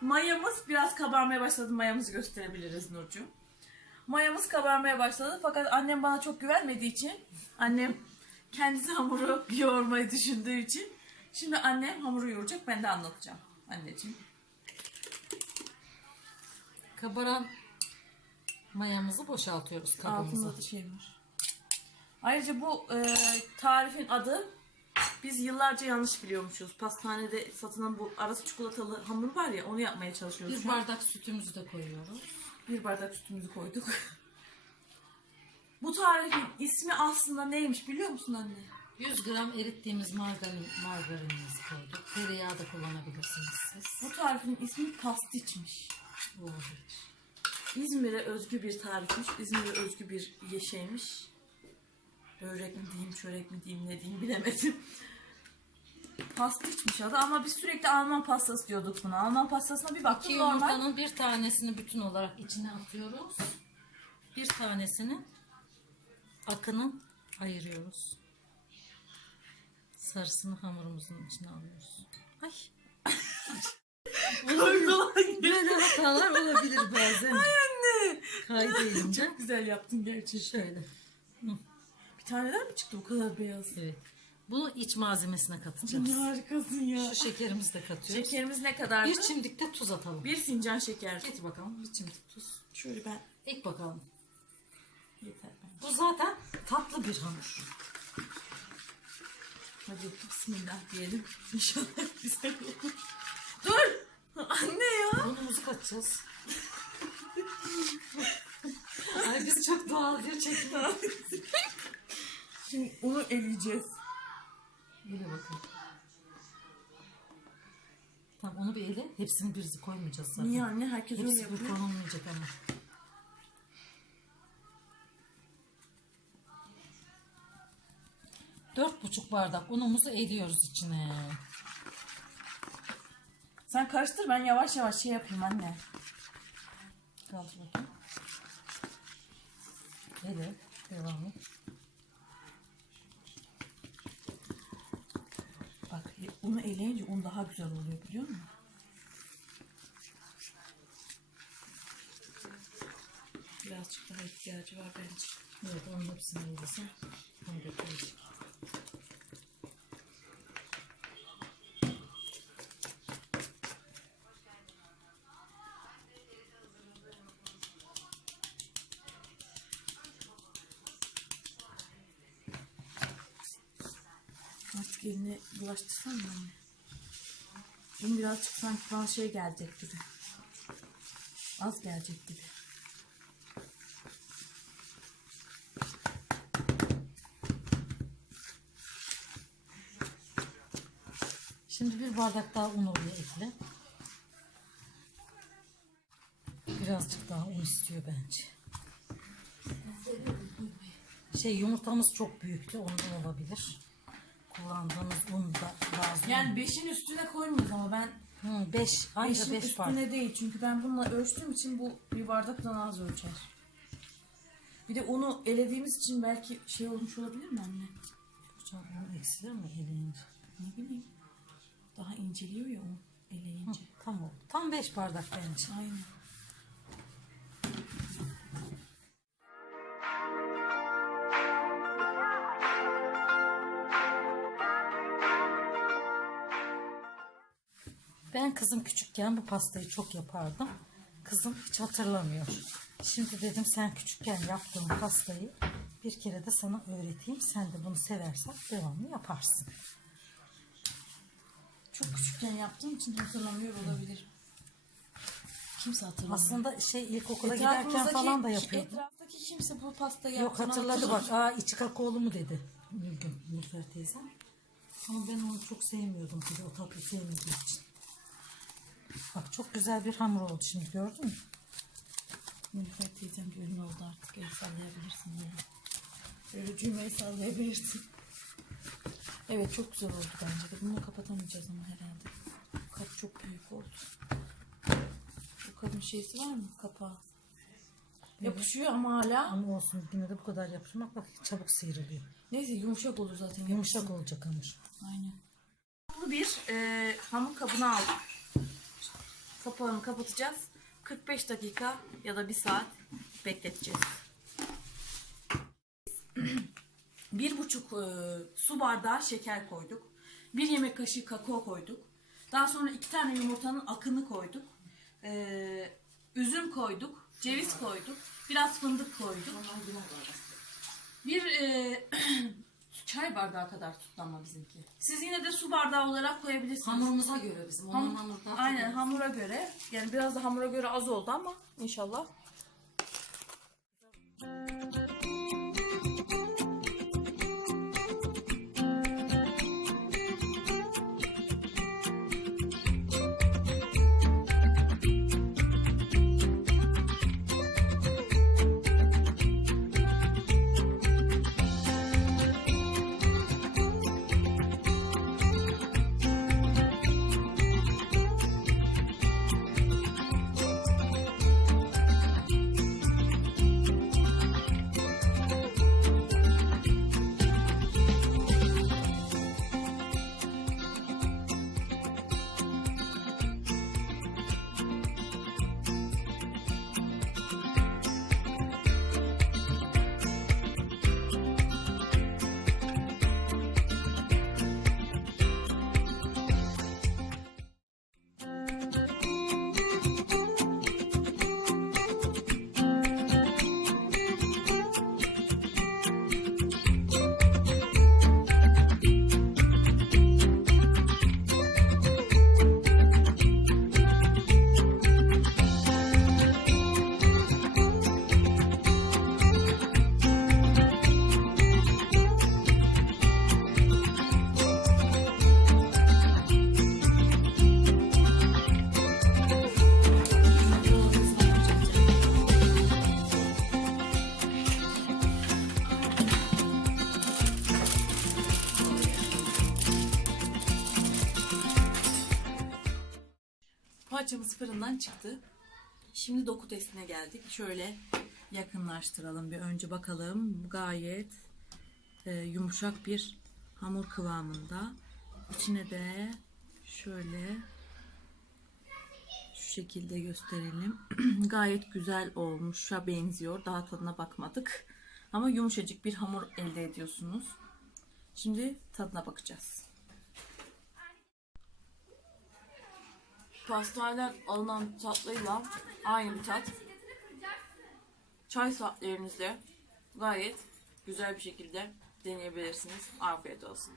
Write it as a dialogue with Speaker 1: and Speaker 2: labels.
Speaker 1: Mayamız biraz kabarmaya başladı. Mayamızı gösterebiliriz Nurcuğum. Mayamız kabarmaya başladı fakat annem bana çok güvenmediği için annem kendisi hamuru yoğurmayı düşündüğü için şimdi annem hamuru yoğuracak ben de anlatacağım anneciğim.
Speaker 2: Kabaran mayamızı boşaltıyoruz kabımıza.
Speaker 1: Altında da şey var. Ayrıca bu e, tarifin adı biz yıllarca yanlış biliyormuşuz. Pastanede satılan bu arası çikolatalı hamur var ya onu yapmaya çalışıyoruz.
Speaker 2: Bir
Speaker 1: şu an.
Speaker 2: bardak sütümüzü de koyuyoruz.
Speaker 1: Bir bardak sütümüzü koyduk. bu tarifin ismi aslında neymiş biliyor musun anne?
Speaker 2: 100 gram erittiğimiz margarin, margarinimizi koyduk. Tereyağı da kullanabilirsiniz siz.
Speaker 1: Bu tarifin ismi pastiçmiş.
Speaker 2: Olabilir.
Speaker 1: İzmir'e özgü bir tarifmiş. İzmir'e özgü bir yeşeymiş. Börek mi diyeyim, çörek mi diyeyim, ne diyeyim bilemedim. Pastiçmiş adı ama biz sürekli Alman pastası diyorduk buna. Alman pastasına bir baktım
Speaker 2: İki
Speaker 1: normal.
Speaker 2: yumurtanın bir tanesini bütün olarak içine atıyoruz. Bir tanesini akının ayırıyoruz. Sarısını hamurumuzun içine alıyoruz. Ay. Böyle hatalar olabilir bazen. Ay
Speaker 1: anne.
Speaker 2: Kaydı elimde.
Speaker 1: Çok güzel yaptın gerçekten.
Speaker 2: Şöyle.
Speaker 1: Bir taneden mi çıktı o kadar beyaz?
Speaker 2: Evet. Bunu iç malzemesine katacağız.
Speaker 1: Ne harikasın ya.
Speaker 2: Şu şekerimizi de katıyoruz.
Speaker 1: Şekerimiz ne kadardı?
Speaker 2: Bir çimdik de tuz atalım.
Speaker 1: Bir fincan şeker.
Speaker 2: Getir bakalım bir çimdik tuz.
Speaker 1: Şöyle ben
Speaker 2: Ek bakalım.
Speaker 1: yeter ben.
Speaker 2: Bu zaten tatlı bir hamur.
Speaker 1: Hadi bismillah diyelim. İnşallah güzel olur. Dur! Anne ya!
Speaker 2: Unumuzu katacağız. Ay biz çok doğal gerçekten.
Speaker 1: Şimdi onu eleyeceğiz.
Speaker 2: Böyle bakın. Tamam onu bir ele. Hepsini birisi koymayacağız zaten.
Speaker 1: Niye anne? Herkes öyle
Speaker 2: Hepsi bir
Speaker 1: yapıyor.
Speaker 2: konulmayacak ama. Dört buçuk bardak unumuzu eliyoruz içine.
Speaker 1: Sen karıştır ben yavaş yavaş şey yapayım anne.
Speaker 2: Kaldır bakayım. Ele. Devam et.
Speaker 1: Bak onu eleyince un daha güzel oluyor biliyor musun? Birazcık daha ihtiyacı var bence.
Speaker 2: Evet onun hepsini elesen. Onu götürecek.
Speaker 1: Artık eline bulaştırsan mı anne? Bunun birazcık sanki bana şey gelecek gibi. Az gelecek gibi.
Speaker 2: Şimdi bir bardak daha un oraya ekle. Birazcık daha un istiyor bence. Şey yumurtamız çok büyüktü ondan olabilir. Kullandığımız un da lazım.
Speaker 1: Yani beşin üstüne koymuyoruz ama ben
Speaker 2: Hı, beş, anca
Speaker 1: beşin
Speaker 2: beş
Speaker 1: üstüne
Speaker 2: bardak.
Speaker 1: değil. Çünkü ben bununla ölçtüğüm için bu bir bardaktan az ölçer. Bir de onu elediğimiz için belki şey olmuş olabilir mi anne?
Speaker 2: Hocam un eksilir mi eleyince?
Speaker 1: Ne bileyim. Daha inceliyor ya o eleyince.
Speaker 2: Tam oldu. Tam beş bardak bence.
Speaker 1: Aynen.
Speaker 2: Ben kızım küçükken bu pastayı çok yapardım. Kızım hiç hatırlamıyor. Şimdi dedim sen küçükken yaptığın pastayı bir kere de sana öğreteyim. Sen de bunu seversen devamlı yaparsın.
Speaker 1: Çok küçükken yaptığım için hatırlamıyor olabilir. Kimse hatırlamıyor.
Speaker 2: Aslında şey ilkokula giderken falan da yapıyordu.
Speaker 1: Etraftaki kimse bu pastayı
Speaker 2: Yok
Speaker 1: yaptığını
Speaker 2: hatırladı bak. Aa içi kakaolu mu dedi. Nilgün, Nilfer teyzem. Ama ben onu çok sevmiyordum tabii o tatlı sevmediğim için. Bak çok güzel bir hamur oldu şimdi gördün mü?
Speaker 1: Nilüfer teyzem bir ünlü oldu artık. El sallayabilirsin ya. Böyle cümleyi sallayabilirsin. Evet çok güzel oldu bence de. Bunu kapatamayacağız ama herhalde. Kap çok büyük oldu. Bu kabın şeysi var mı? Kapağı. Yapışıyor ama hala.
Speaker 2: Ama olsun yine de bu kadar yapışmak bak çabuk sıyrılıyor.
Speaker 1: Neyse yumuşak olur zaten.
Speaker 2: Yumuşak olacak hamur.
Speaker 1: Aynen. Bir e, hamur kabını aldım. Kapağını kapatacağız. 45 dakika ya da bir saat bekleteceğiz. bir buçuk e, su bardağı şeker koyduk. Bir yemek kaşığı kakao koyduk. Daha sonra iki tane yumurtanın akını koyduk. E, üzüm koyduk. Ceviz koyduk. Biraz fındık koyduk. Bir e, çay bardağı kadar tuttu ama bizimki. Siz yine de su bardağı olarak koyabilirsiniz.
Speaker 2: Hamurumuza göre bizim. Onun
Speaker 1: Ham-
Speaker 2: hamurdan
Speaker 1: Aynen hamura göre. Yani biraz da hamura göre az oldu ama inşallah. Poğaçamız fırından çıktı. Şimdi doku testine geldik. Şöyle yakınlaştıralım bir önce bakalım. Gayet e, yumuşak bir hamur kıvamında. İçine de şöyle şu şekilde gösterelim. Gayet güzel olmuşa benziyor. Daha tadına bakmadık. Ama yumuşacık bir hamur elde ediyorsunuz. Şimdi tadına bakacağız. Pastaneden alınan tatlıyla aynı tat. Çay saatlerinizde gayet güzel bir şekilde deneyebilirsiniz. Afiyet olsun.